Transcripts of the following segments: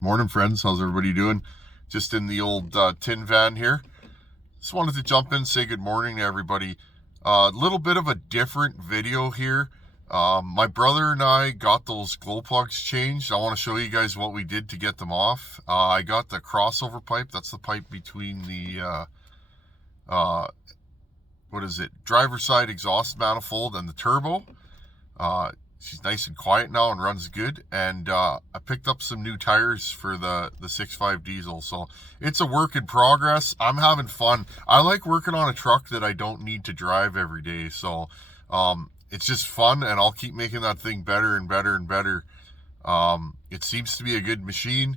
Morning, friends. How's everybody doing? Just in the old tin van here. Just wanted to jump in and say good morning to everybody. A little bit of a different video here. My brother and I got those glow plugs changed. I want to show you guys what we did to get them off. I got the crossover pipe. That's the pipe between the driver's side exhaust manifold and the turbo. She's nice and quiet now and runs good. And I picked up some new tires for the 6.5 diesel. So it's a work in progress. I'm having fun. I like working on a truck that I don't need to drive every day. So it's just fun, and I'll keep making that thing better and better and better. It seems to be a good machine.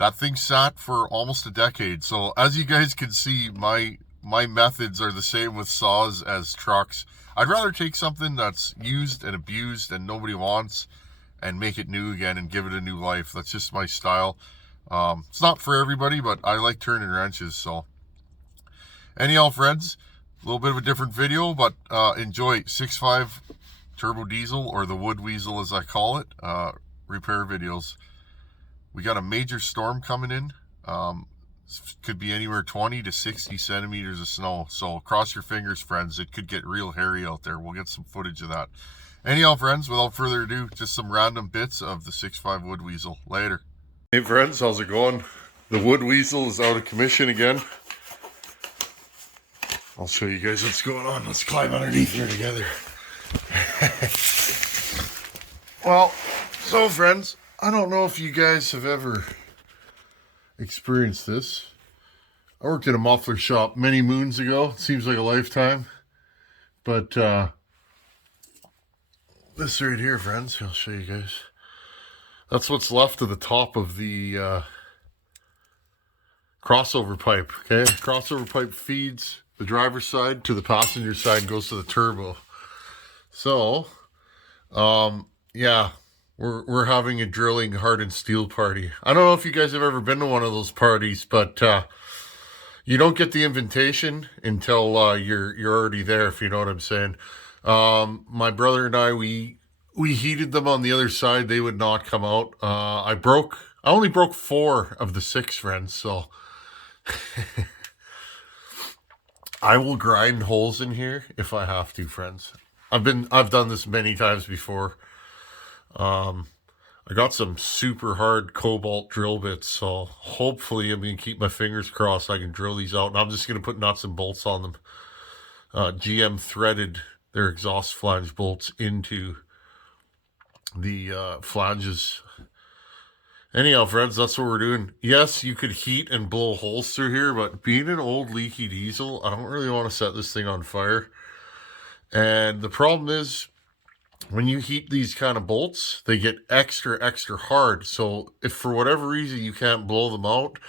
That thing sat for almost a decade. So as you guys can see, my methods are the same with saws as trucks. I'd rather take something that's used and abused and nobody wants and make it new again and give it a new life. That's just my style. It's not for everybody, but I like turning wrenches. So anyhow, friends, a little bit of a different video, but enjoy 6.5 turbo diesel, or the wood weasel as I call it, repair videos. We got a major storm coming in. Could be anywhere 20 to 60 centimeters of snow. So cross your fingers, friends. It could get real hairy out there. We'll get some footage of that. Anyhow, friends, without further ado, just some random bits of the 6.5 wood weasel. Later. Hey, friends, how's it going? The wood weasel is out of commission again. I'll show you guys what's going on. Let's climb underneath here together. Well, so friends, I don't know if you guys have ever experienced this. I worked in a muffler shop many moons ago. It seems like a lifetime. But this right here, friends, I'll show you guys. That's what's left of the top of the crossover pipe. Okay, crossover pipe feeds the driver's side to the passenger side and goes to the turbo. So, yeah, we're having a drilling hardened steel party. I don't know if you guys have ever been to one of those parties, but you don't get the invitation until you're already there, if you know what I'm saying. My brother and I, we heated them on the other side. They would not come out. I only broke 4 of the 6, friends. So I will grind holes in here if I have to, friends. I've done this many times before. I got some super hard cobalt drill bits, so hopefully I'm going to keep my fingers crossed I can drill these out. And I'm just going to put nuts and bolts on them. GM threaded their exhaust flange bolts into the flanges. Anyhow, friends, that's what we're doing. Yes, you could heat and blow holes through here, but being an old leaky diesel, I don't really want to set this thing on fire. And the problem is, when you heat these kind of bolts, they get extra hard. So if for whatever reason you can't blow them out,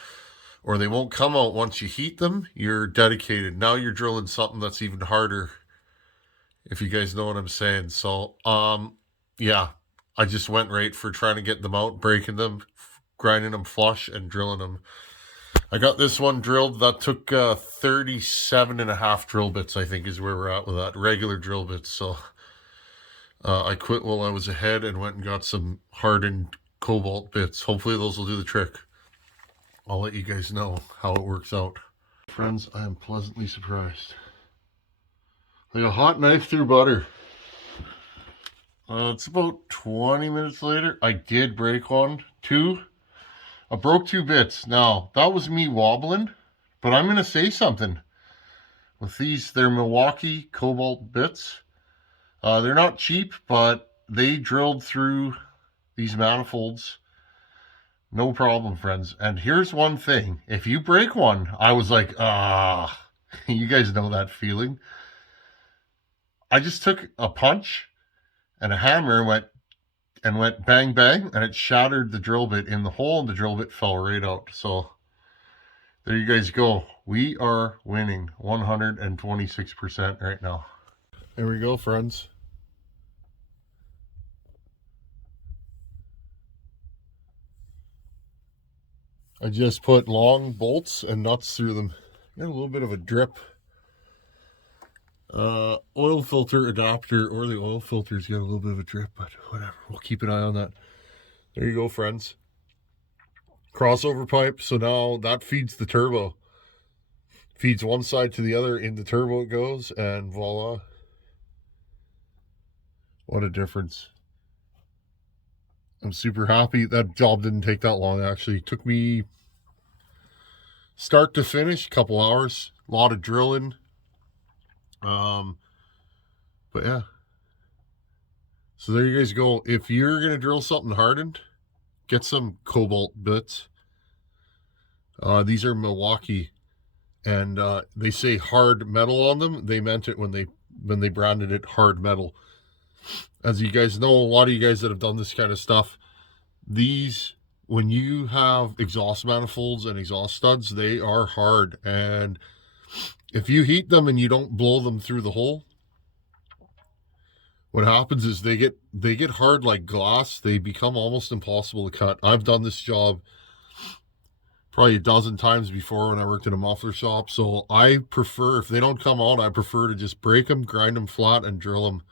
or they won't come out once you heat them, you're dedicated. Now you're drilling something that's even harder, if you guys know what I'm saying. So, yeah, I just went right for trying to get them out, breaking them, grinding them flush, and drilling them. I got this one drilled. That took 37.5 drill bits, I think, is where we're at with that. Regular drill bits. So I quit while I was ahead and went and got some hardened cobalt bits. Hopefully those will do the trick. I'll let you guys know how it works out. Friends, I am pleasantly surprised. Like a hot knife through butter. It's about 20 minutes later. I did break one. 2. I broke 2 bits. Now, that was me wobbling, but I'm going to say something. With these, they're Milwaukee cobalt bits. They're not cheap, but they drilled through these manifolds. No problem, friends. And here's one thing. If you break one, I was like, you guys know that feeling. I just took a punch and a hammer and went bang, bang, and it shattered the drill bit in the hole, and the drill bit fell right out. So there you guys go. We are winning 126% right now. There we go, friends. I just put long bolts and nuts through them. Got a little bit of a drip. Oil filter adapter, or the oil filter's got a little bit of a drip, but whatever. We'll keep an eye on that. There you go, friends. crossover pipe. So now that feeds the turbo. Feeds one side to the other, in the turbo it goes, and voila. What a difference. I'm super happy. That job didn't take that long, actually. It took me start to finish, a couple hours. A lot of drilling. But yeah. So there you guys go. If you're going to drill something hardened, get some cobalt bits. These are Milwaukee, and they say hard metal on them. They meant it when they branded it hard metal. As you guys know, a lot of you guys that have done this kind of stuff, these, when you have exhaust manifolds and exhaust studs, they are hard, and if you heat them and you don't blow them through the hole, what happens is they get hard like glass. They become almost impossible to cut. I've done this job probably a dozen times before when I worked in a muffler shop. So I prefer, if they don't come out, I prefer to just break them, grind them flat, and drill them.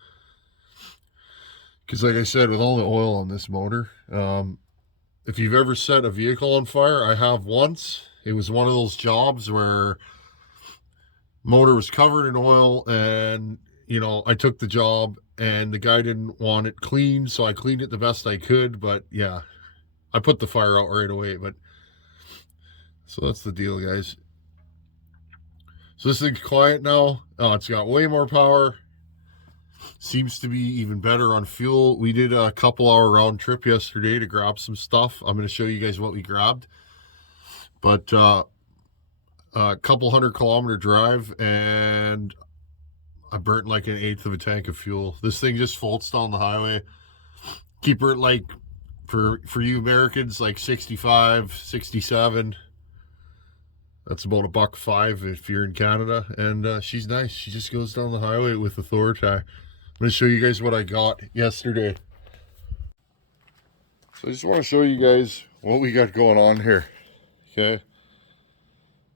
Because like I said, with all the oil on this motor, if you've ever set a vehicle on fire, I have once. It was one of those jobs where motor was covered in oil, and I took the job and the guy didn't want it cleaned, so I cleaned it the best I could. But yeah, I put the fire out right away. But so that's the deal, guys. So this thing's quiet now. It's got way more power. Seems to be even better on fuel. We did a couple-hour round trip yesterday to grab some stuff. I'm going to show you guys what we grabbed. But a couple 100-kilometer drive, and I burnt like an eighth of a tank of fuel. This thing just floats down the highway. Keep her like, for you Americans, like 65, 67. That's about $1.05 if you're in Canada. And she's nice. She just goes down the highway with authority. I'm going to show you guys what I got yesterday. So I just want to show you guys what we got going on here. Okay.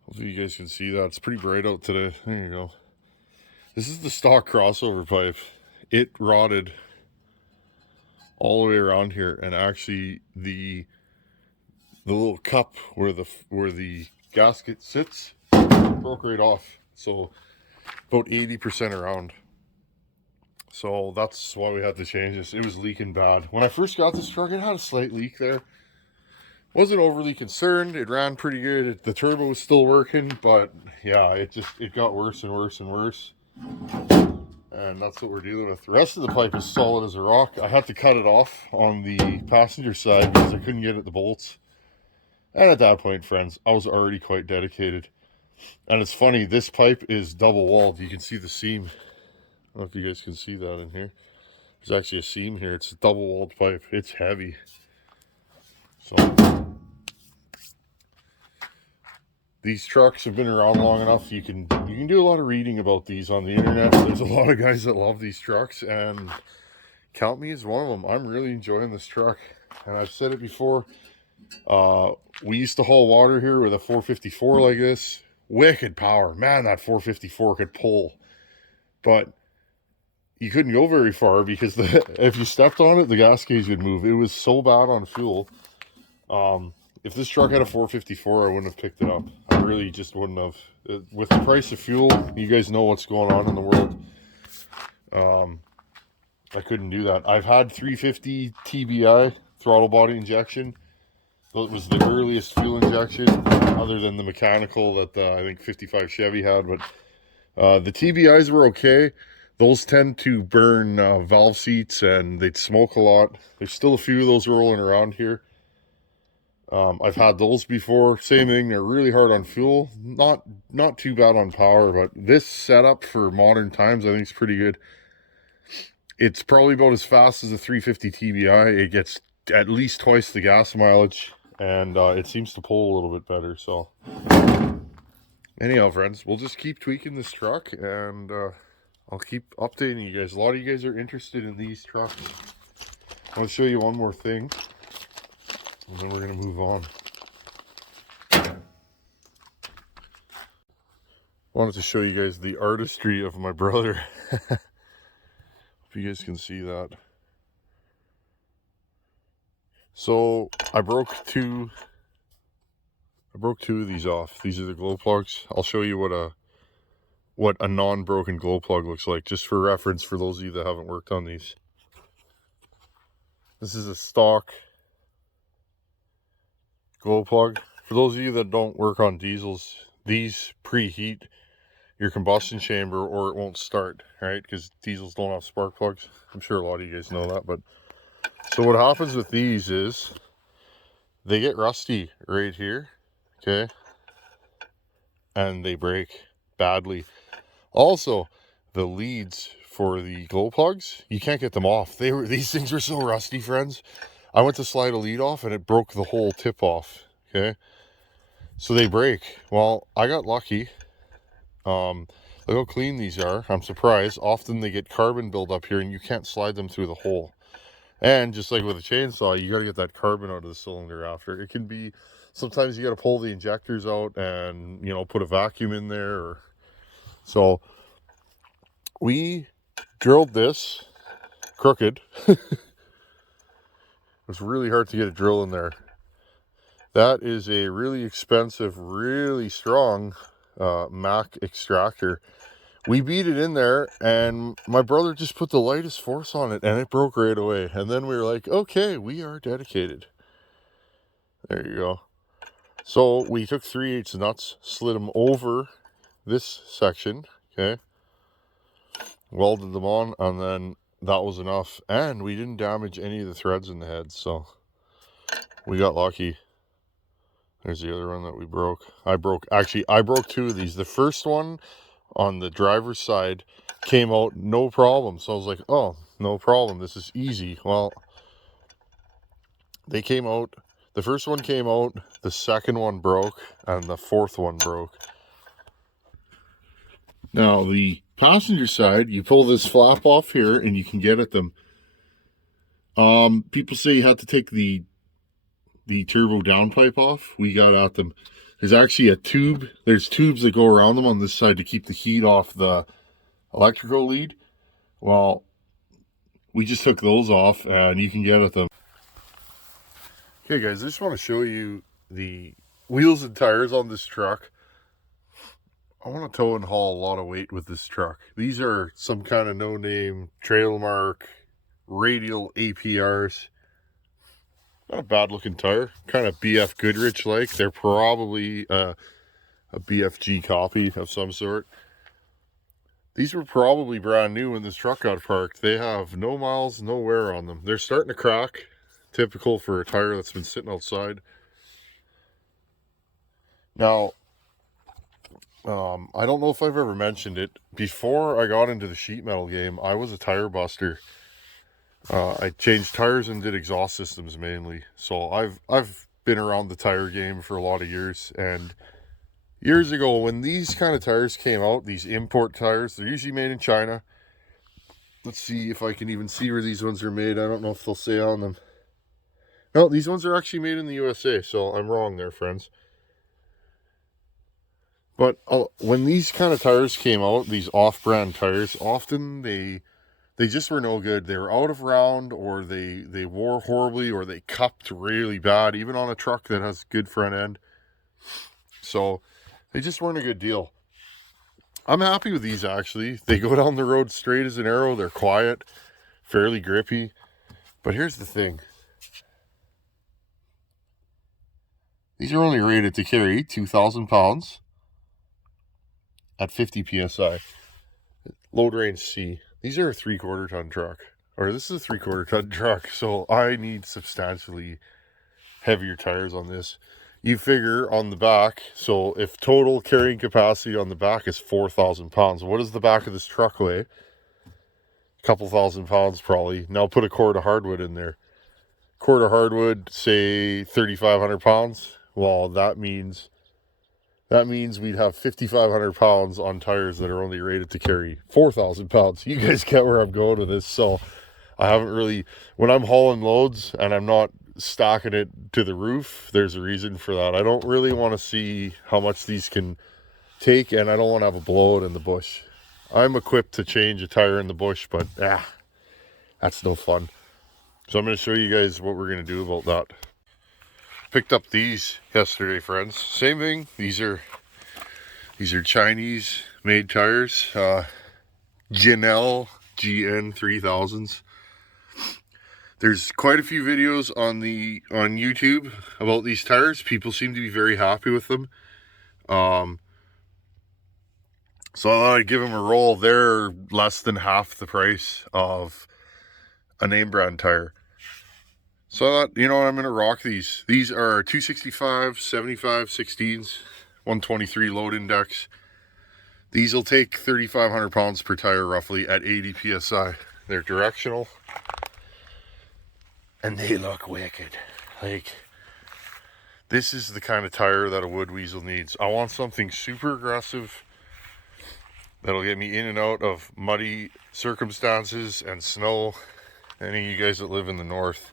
Hopefully you guys can see that. It's pretty bright out today. There you go. This is the stock crossover pipe. It rotted all the way around here, and actually the little cup where the gasket sits broke right off. So about 80% around. So that's why we had to change this. It was leaking bad. When I first got this truck, it had a slight leak there. Wasn't overly concerned. It ran pretty good. The turbo was still working, but yeah, it got worse and worse and worse. And that's what we're dealing with. The rest of the pipe is solid as a rock. I had to cut it off on the passenger side because I couldn't get at the bolts. And at that point, friends, I was already quite dedicated. And it's funny, this pipe is double walled. You can see the seam. I don't know if you guys can see that in here. There's actually a seam here. It's a double walled pipe. It's heavy. So these trucks have been around long enough. You can do a lot of reading about these on the internet. There's a lot of guys that love these trucks, and count me as one of them. I'm really enjoying this truck, and I've said it before. We used to haul water here with a 454 like this. Wicked power, man. That 454 could pull, but you couldn't go very far because if you stepped on it, the gas gauge would move. It was so bad on fuel. If this truck had a 454, I wouldn't have picked it up. I really just wouldn't have. With the price of fuel, you guys know what's going on in the world. I couldn't do that. I've had 350 TBI, throttle body injection. That was the earliest fuel injection, other than the mechanical that I think 55 Chevy had. But the TBIs were okay. Those tend to burn valve seats, and they'd smoke a lot. There's still a few of those rolling around here. I've had those before. Same thing. They're really hard on fuel. Not too bad on power, but this setup for modern times I think is pretty good. It's probably about as fast as a 350 TBI. It gets at least twice the gas mileage, and it seems to pull a little bit better. So anyhow, friends, we'll just keep tweaking this truck, and I'll keep updating you guys. A lot of you guys are interested in these trucks. I'll show you one more thing, and then we're going to move on. Wanted to show you guys the artistry of my brother. Hope you guys can see that. So I broke two I broke 2 of these off. These are the glow plugs. I'll show you what a non-broken glow plug looks like, just for reference for those of you that haven't worked on these. This is a stock glow plug. For those of you that don't work on diesels, these preheat your combustion chamber or it won't start, right? Because diesels don't have spark plugs. I'm sure a lot of you guys know that. But so what happens with these is they get rusty right here, okay? And they break badly. Also, the leads for the glow plugs, you can't get them off. These things were so rusty, friends. I went to slide a lead off and it broke the whole tip off, okay? So they break. Well, I got lucky. Look how clean these are. I'm surprised. Often they get carbon buildup here and you can't slide them through the hole. And just like with a chainsaw, you got to get that carbon out of the cylinder after. It can be, sometimes you got to pull the injectors out and, you know, put a vacuum in there. So we drilled this crooked. It was really hard to get a drill in there. That is a really expensive, really strong Mac extractor. We beat it in there and my brother just put the lightest force on it and it broke right away. And then we were like, okay, we are dedicated. There you go. So we took 3/8 nuts, slid them over this section, okay? Welded them on, and then that was enough. And we didn't damage any of the threads in the head, so we got lucky. There's the other one that we broke. I broke 2 of these. The first one on the driver's side came out no problem. So I was like, oh, no problem. This is easy. Well, they came out. The first one came out, the second one broke, and the fourth one broke. Now, the passenger side, you pull this flap off here, and you can get at them. People say you have to take the turbo downpipe off. We got at them. There's actually a tube. There's tubes that go around them on this side to keep the heat off the electrical lead. Well, we just took those off, and you can get at them. Okay, guys, I just want to show you the wheels and tires on this truck. I want to tow and haul a lot of weight with this truck. These are some kind of no-name Trailmark radial APRs. Not a bad looking tire. Kind of BF Goodrich like. They're probably a BFG copy of some sort. These were probably brand new when this truck got parked. They have no miles, no wear on them. They're starting to crack. Typical for a tire that's been sitting outside. Now, I don't know if I've ever mentioned it. Before I got into the sheet metal game, I was a tire buster. I changed tires and did exhaust systems mainly. So I've been around the tire game for a lot of years. And years ago, when these kind of tires came out, these import tires, they're usually made in China. Let's see if I can even see where these ones are made. I don't know if they'll say on them. No, these ones are actually made in the USA, so I'm wrong there, friends. But when these kind of tires came out, these off-brand tires, often they just were no good. They were out of round, or they wore horribly, or they cupped really bad, even on a truck that has good front end. So they just weren't a good deal. I'm happy with these, actually. They go down the road straight as an arrow. They're quiet, fairly grippy. But here's the thing. These are only rated to carry 2,000 pounds at 50 psi. Load range C. These are a 3/4 ton truck. Or this is a 3/4 ton truck. So I need substantially heavier tires on this. You figure on the back. So if total carrying capacity on the back is 4,000 pounds. What does the back of this truck weigh? A couple thousand pounds probably. Now put a cord of hardwood in there. Cord of hardwood, say 3,500 pounds. Well, that means we'd have 5,500 pounds on tires that are only rated to carry 4,000 pounds. You guys get where I'm going with this. So I haven't really, when I'm hauling loads and I'm not stacking it to the roof, there's a reason for that. I don't really want to see how much these can take, and I don't want to have a blowout in the bush. I'm equipped to change a tire in the bush, but that's no fun. So I'm going to show you guys what we're going to do about that. picked up these yesterday, friends. Same thing. These are Chinese made tires. Janelle GN 3000s. There's quite a few videos on YouTube about these tires. People seem to be very happy with them. So I thought I'd give them a roll. They're less than half the price of a name brand tire. So I thought, you know what, I'm going to rock these. These are 265, 75, 16s, 123 load index. These will take 3,500 pounds per tire roughly at 80 PSI. They're directional. And they look wicked. Like, this is the kind of tire that a wood weasel needs. I want something super aggressive that'll get me in and out of muddy circumstances and snow. Any of you guys that live in the north,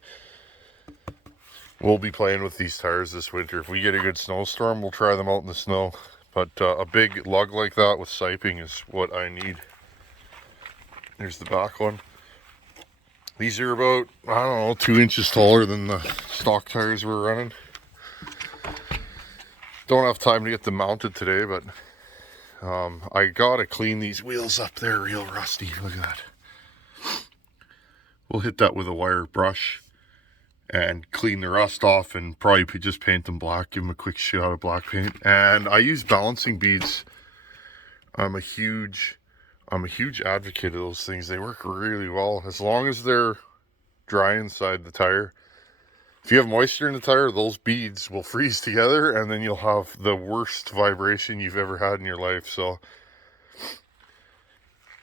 we'll be playing with these tires this winter. If we get a good snowstorm, we'll try them out in the snow. But a big lug like that with siping is what I need. There's the back one. These are about, I don't know, 2 inches taller than the stock tires we're running. Don't have time to get them mounted today, but I gotta clean these wheels up. They're real rusty. Look at that. We'll hit that with a wire brush and clean the rust off, and probably just paint them black, give them a quick shot of black paint. And I use balancing beads. I'm a huge advocate of those things. They work really well as long as they're dry inside the tire. If you have moisture in the tire, those beads will freeze together, and then you'll have the worst vibration you've ever had in your life. So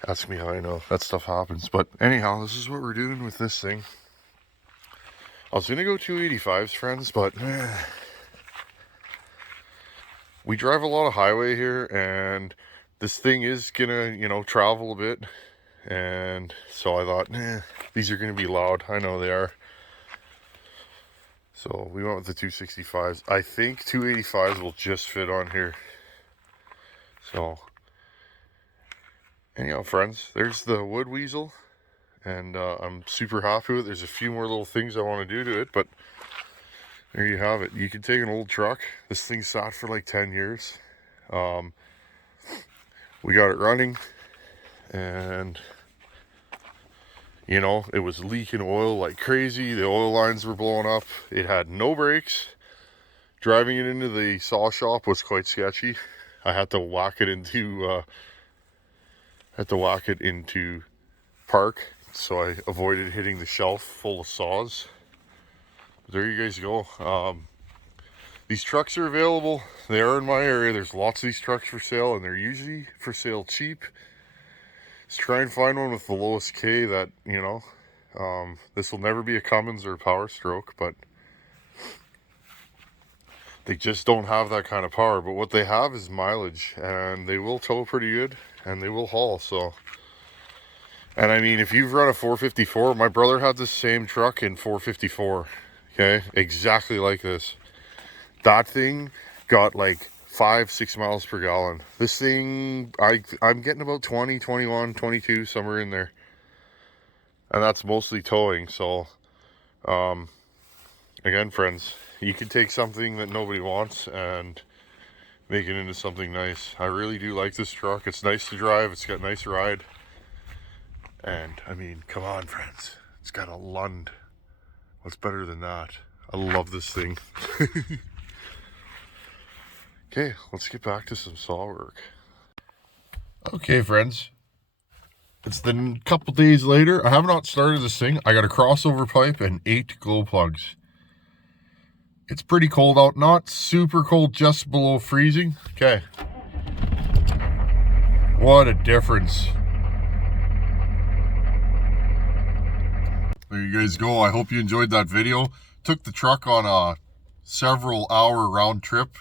ask me how I know. That stuff happens. But anyhow, this is what we're doing with this thing. I was going to go 285s, friends, but we drive a lot of highway here, and this thing is going to, you know, travel a bit. And so I thought, these are going to be loud. I know they are. So we went with the 265s. I think 285s will just fit on here. So anyhow, friends, there's the wood weasel. And I'm super happy with it. There's a few more little things I want to do to it, but there you have it. You can take an old truck. This thing sat for like 10 years. We got it running, and you know, it was leaking oil like crazy. The oil lines were blowing up. It had no brakes. Driving it into the saw shop was quite sketchy. I had to whack it into park, so I avoided hitting the shelf full of saws. But there you guys go. These trucks are available. They are in my area. There's lots of these trucks for sale, and they're usually for sale cheap. Just try and find one with the lowest K that, you know, this will never be a Cummins or a Power Stroke, but they just don't have that kind of power. But what they have is mileage, and they will tow pretty good, and they will haul. So, and I mean, if you've run a 454, my brother had the same truck in 454, okay, exactly like this. That thing got like 5-6 miles per gallon. This thing, I'm getting about 20, 21, 22, somewhere in there, and that's mostly towing. So again, friends, you can take something that nobody wants and make it into something nice. I really do like this truck. It's nice to drive. It's got a nice ride. And I mean, come on, friends, it's got a Lund. What's better than that? I love this thing. Okay, let's get back to some saw work. Okay, friends, it's been a couple days later. I have not started this thing. I got a crossover pipe and 8 glow plugs. It's pretty cold out, not super cold, just below freezing. Okay, what a difference. There you guys go. I hope you enjoyed that video. Took the truck on a several hour round trip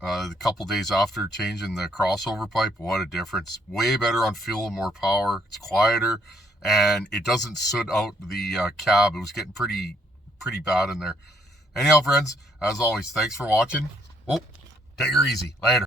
a couple days after changing the crossover pipe. What a difference. Way better on fuel, more power. It's quieter, and it doesn't soot out the cab. It was getting pretty bad in there. Anyhow, friends, as always, thanks for watching. Oh, take her easy. Later.